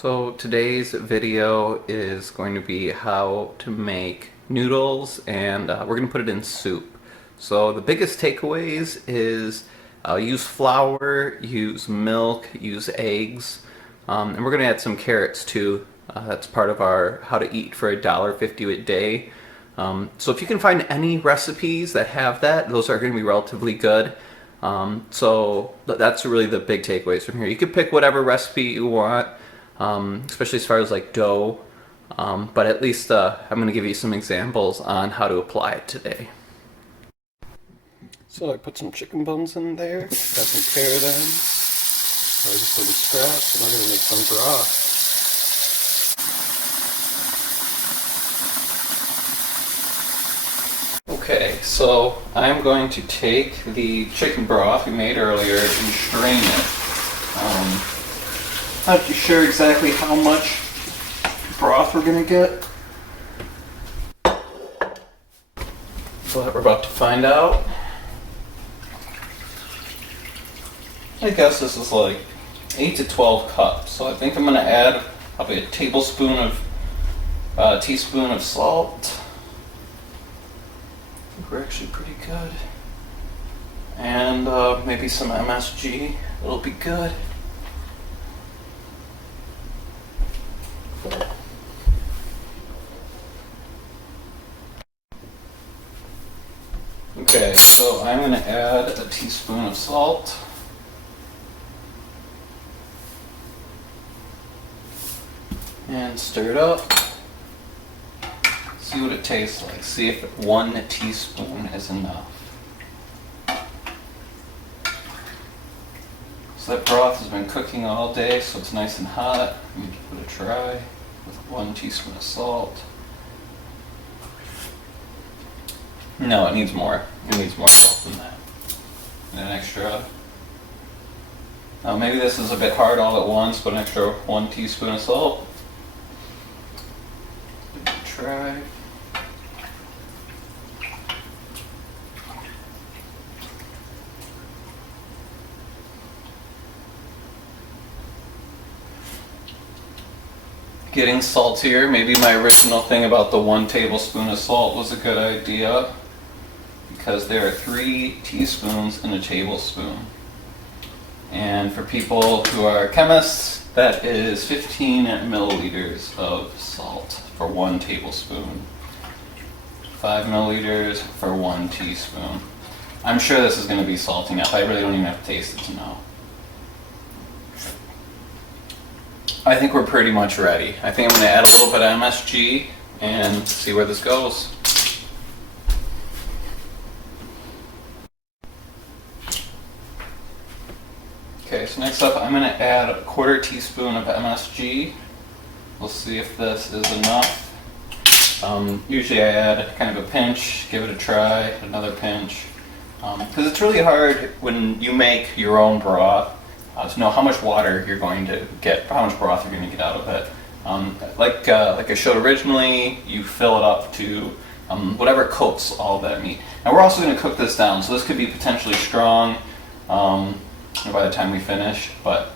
So today's video is going to be how to make noodles, and we're going to put it in soup. So the biggest takeaways is use flour, use milk, use eggs, and we're going to add some carrots too. That's part of our how to eat for $1.50 a day. So if you can find any recipes that have that, those are going to be relatively good. So that's really the big takeaways from here. You could pick whatever recipe you want. Especially as far as like dough, but at least I'm going to give you some examples on how to apply it today. So I put some chicken bones in there, got some carrot in, I just put some scraps, and I'm going to make some broth. Okay, so I'm going to take the chicken broth we made earlier and strain it. Not too sure exactly how much broth we're gonna get, but we're about to find out. I guess this is like 8 to 12 cups, so I think I'm gonna add probably a teaspoon of salt. I think we're actually pretty good, and maybe some MSG. It'll be good. Okay, so I'm going to add a teaspoon of salt. And stir it up. See what it tastes like. See if 1 teaspoon is enough. So that broth has been cooking all day, so it's nice and hot. I'm going to give it a try with 1 teaspoon of salt. No, it needs more. It needs more salt than that. And an extra. Maybe this is a bit hard all at once, but an extra 1 teaspoon of salt. Give it a try. Getting saltier. Maybe my original thing about the 1 tablespoon of salt was a good idea, because there are 3 teaspoons in a tablespoon. And for people who are chemists, that is 15 milliliters of salt for 1 tablespoon. 5 milliliters for 1 teaspoon. I'm sure this is going to be salty enough. I really don't even have to taste it to know. I think we're pretty much ready. I think I'm going to add a little bit of MSG and see where this goes. Okay, so next up I'm going to add a 1/4 teaspoon of MSG. We'll see if this is enough. Usually I add kind of a pinch, give it a try, another pinch. Because it's really hard when you make your own broth to know how much water you're going to get, how much broth you're going to get out of it. Like I showed originally, you fill it up to whatever coats all that meat. Now we're also going to cook this down, so this could be potentially strong by the time we finish, but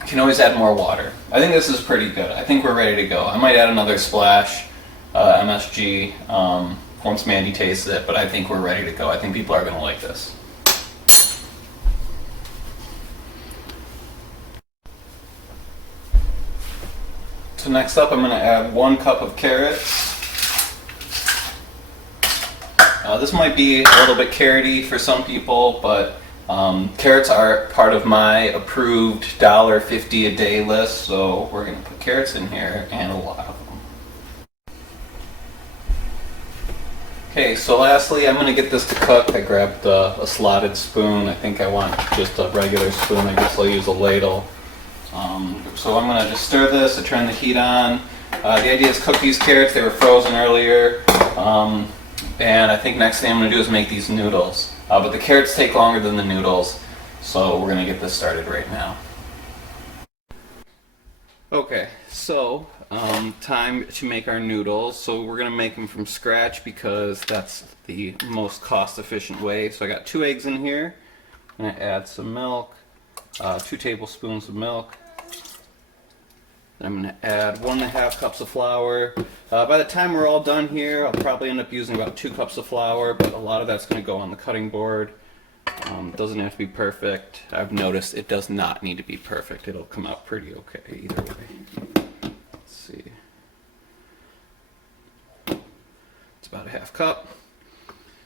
you can always add more water. I think this is pretty good. I think we're ready to go. I might add another splash MSG once Mandy tastes it, but I think we're ready to go. I think people are going to like this. So next up I'm going to add 1 cup of carrots. This might be a little bit carroty for some people, but carrots are part of my approved $1.50 a day list, so we're going to put carrots in here, and a lot of them. Okay, so lastly I'm going to get this to cook. I grabbed a slotted spoon. I think I want just a regular spoon. I guess I'll use a ladle. So I'm going to just stir this, I turn the heat on. The idea is cook these carrots. They were frozen earlier. And I think next thing I'm going to do is make these noodles. But the carrots take longer than the noodles, so we're going to get this started right now. Okay, so time to make our noodles. So we're going to make them from scratch because that's the most cost efficient way. So I got 2 eggs in here. I'm going to add some milk, 2 tablespoons of milk. I'm going to add 1.5 cups of flour. By the time we're all done here, I'll probably end up using about 2 cups of flour, but a lot of that's going to go on the cutting board. Doesn't have to be perfect. I've noticed it does not need to be perfect. It'll come out pretty okay either way. Let's see. It's about 1/2 cup.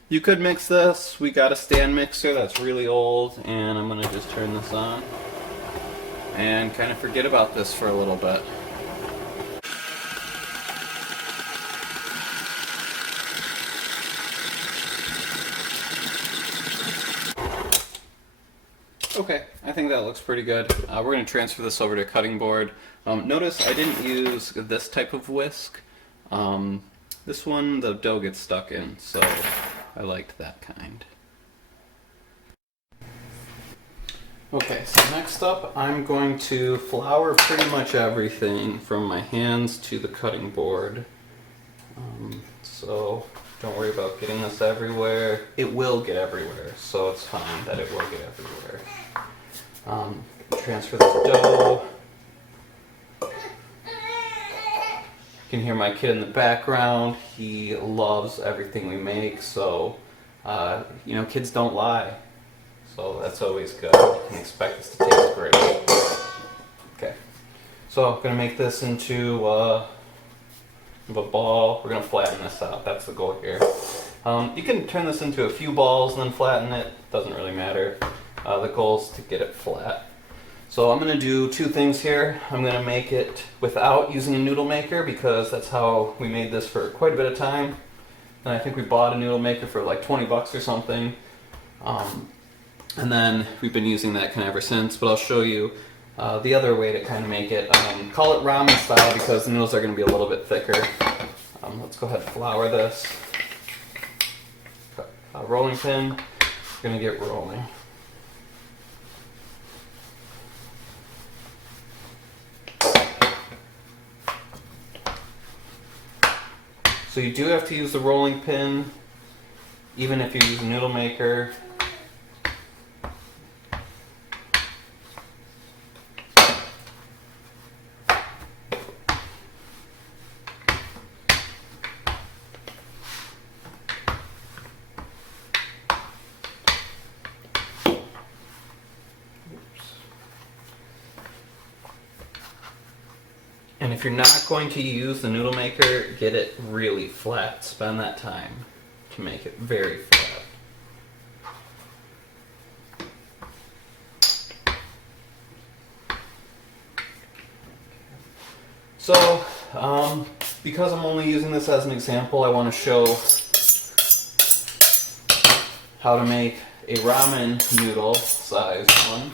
You could mix this. We got a stand mixer that's really old, and I'm going to just turn this on and kind of forget about this for a little bit. Okay, I think that looks pretty good. We're going to transfer this over to a cutting board. Notice I didn't use this type of whisk. This one, the dough gets stuck in, so I liked that kind. Okay, so next up I'm going to flour pretty much everything from my hands to the cutting board. So don't worry about getting this everywhere. It will get everywhere, so it's fine that it will get everywhere. Transfer this dough. You can hear my kid in the background. He loves everything we make, so you know, kids don't lie. So that's always good. You can expect this to taste great. Okay, so I'm going to make this into a ball. We're going to flatten this out. That's the goal here. You can turn this into a few balls and then flatten it. Doesn't really matter. The goal is to get it flat. So I'm going to do 2 things here. I'm going to make it without using a noodle maker because that's how we made this for quite a bit of time. And I think we bought a noodle maker for like 20 bucks or something. And then we've been using that kind of ever since, but I'll show you the other way to kind of make it. Call it ramen style because the noodles are going to be a little bit thicker. Let's go ahead and flour this. Cut a rolling pin. We're going to get rolling. So you do have to use the rolling pin, even if you use a noodle maker. And if you're not going to use the noodle maker, get it really flat. Spend that time to make it very flat. So, because I'm only using this as an example, I want to show how to make a ramen noodle size one.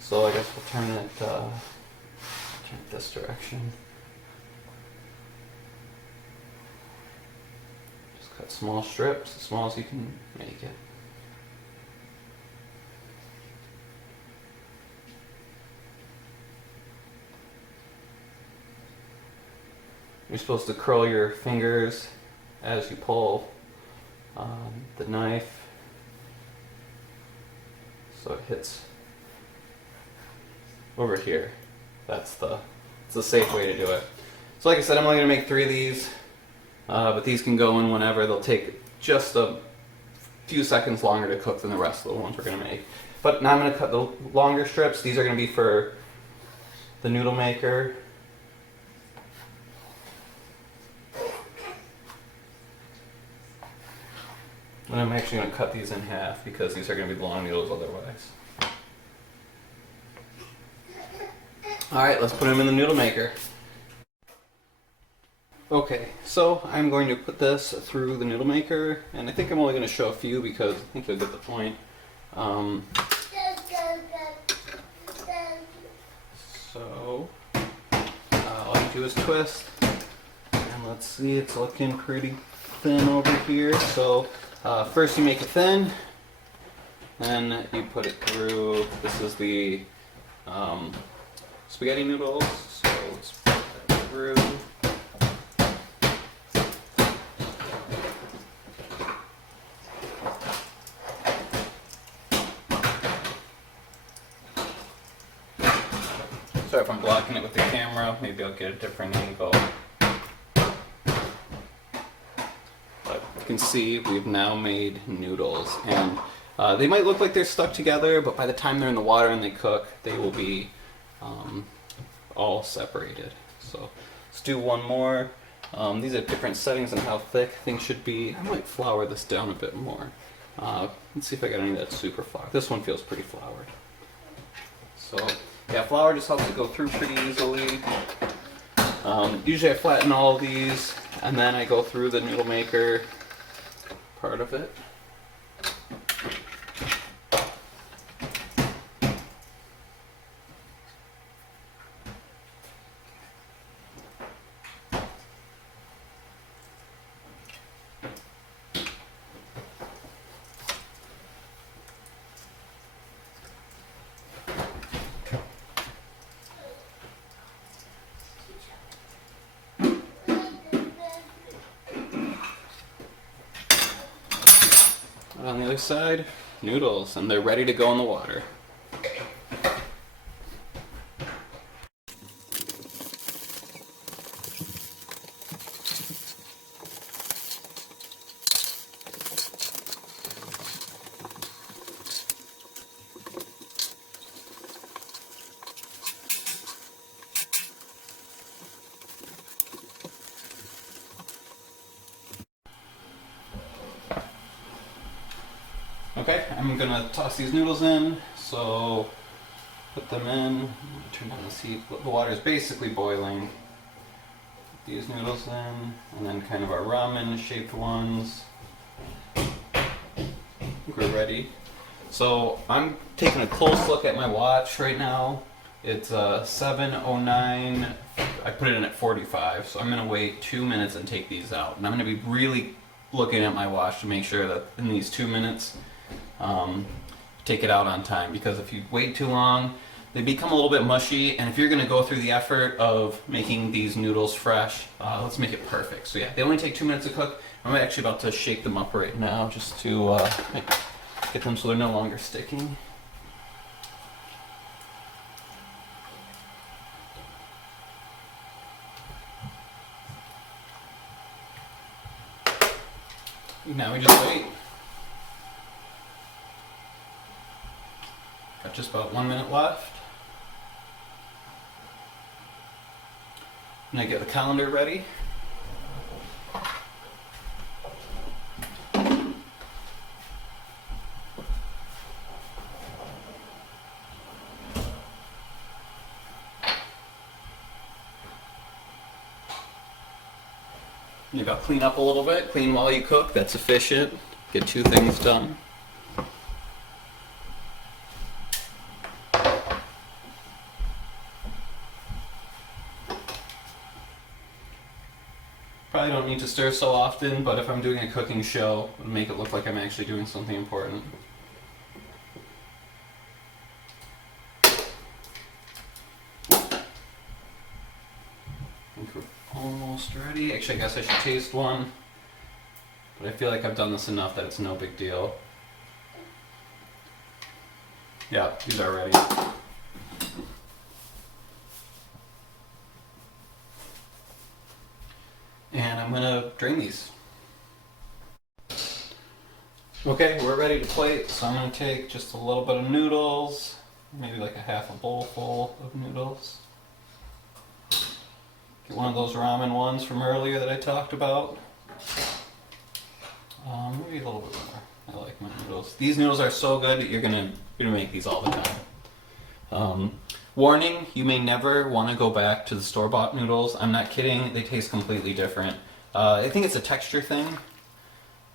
So I guess we'll turn it this direction. Just cut small strips, as small as you can make it. You're supposed to curl your fingers as you pull the knife so it hits over here. It's the safe way to do it. So like I said, I'm only going to make 3 of these, but these can go in whenever. They'll take just a few seconds longer to cook than the rest of the ones we're going to make. But now I'm going to cut the longer strips. These are going to be for the noodle maker. And I'm actually going to cut these in half because these are going to be long noodles otherwise. Alright, let's put them in the noodle maker. Okay, so I'm going to put this through the noodle maker, and I think I'm only going to show a few because I think you'll get the point. So, all you do is twist, and let's see, it's looking pretty thin over here. So, first you make it thin, then you put it through. This is the spaghetti noodles, so let's put that through. Sorry if I'm blocking it with the camera. Maybe I'll get a different angle. But you can see we've now made noodles, and they might look like they're stuck together, but by the time they're in the water and they cook, they will be all separated. So let's do one more. These are different settings on how thick things should be. I might flour this down a bit more. Let's see if I got any of that super flour. This one feels pretty floured. So yeah, flour just helps it go through pretty easily. Usually I flatten all of these and then I go through the noodle maker part of it. On the other side, noodles, and they're ready to go in the water. Okay, I'm gonna toss these noodles in, so put them in, turn down the heat. The water is basically boiling. Put these noodles in, and then kind of our ramen shaped ones. I think we're ready. So I'm taking a close look at my watch right now. It's 7:09. I put it in at 45, so I'm gonna wait 2 minutes and take these out. And I'm gonna be really looking at my watch to make sure that in these 2 minutes, take it out on time, because if you wait too long, they become a little bit mushy, and if you're going to go through the effort of making these noodles fresh, let's make it perfect. So yeah, they only take 2 minutes to cook. I'm actually about to shake them up right now just to get them so they're no longer sticking. Now we just wait. Got just about 1 minute left. I'm gonna get the calendar ready. Maybe I'll clean up a little bit. Clean while you cook, that's efficient. Get 2 things done. Probably don't need to stir so often, but if I'm doing a cooking show, it'll make it look like I'm actually doing something important. I think we're almost ready. Actually, I guess I should taste one, but I feel like I've done this enough that it's no big deal. Yeah, these are ready. And I'm gonna drain these. Okay, we're ready to plate, so I'm gonna take just a little bit of noodles, maybe like a half a bowl full of noodles. Get one of those ramen ones from earlier that I talked about. Maybe a little bit more. I like my noodles. These noodles are so good that you're gonna make these all the time. Warning, you may never want to go back to the store-bought noodles. I'm not kidding, they taste completely different. I think it's a texture thing,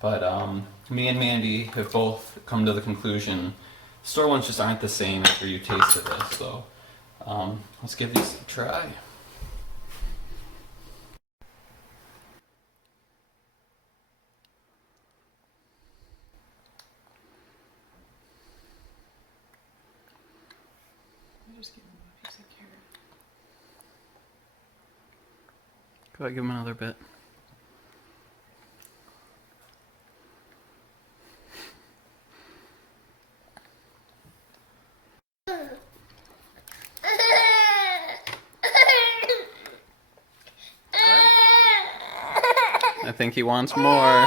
but me and Mandy have both come to the conclusion store ones just aren't the same after you tasted this, so let's give these a try. Just give him a piece of carrot. Go ahead, give him another bit. I think he wants more.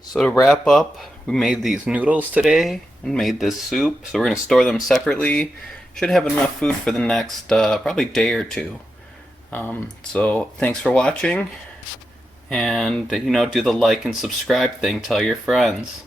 So to wrap up, we made these noodles today and made this soup. So we're going to store them separately. Should have enough food for the next probably day or two. So thanks for watching. And, do the like and subscribe thing. Tell your friends.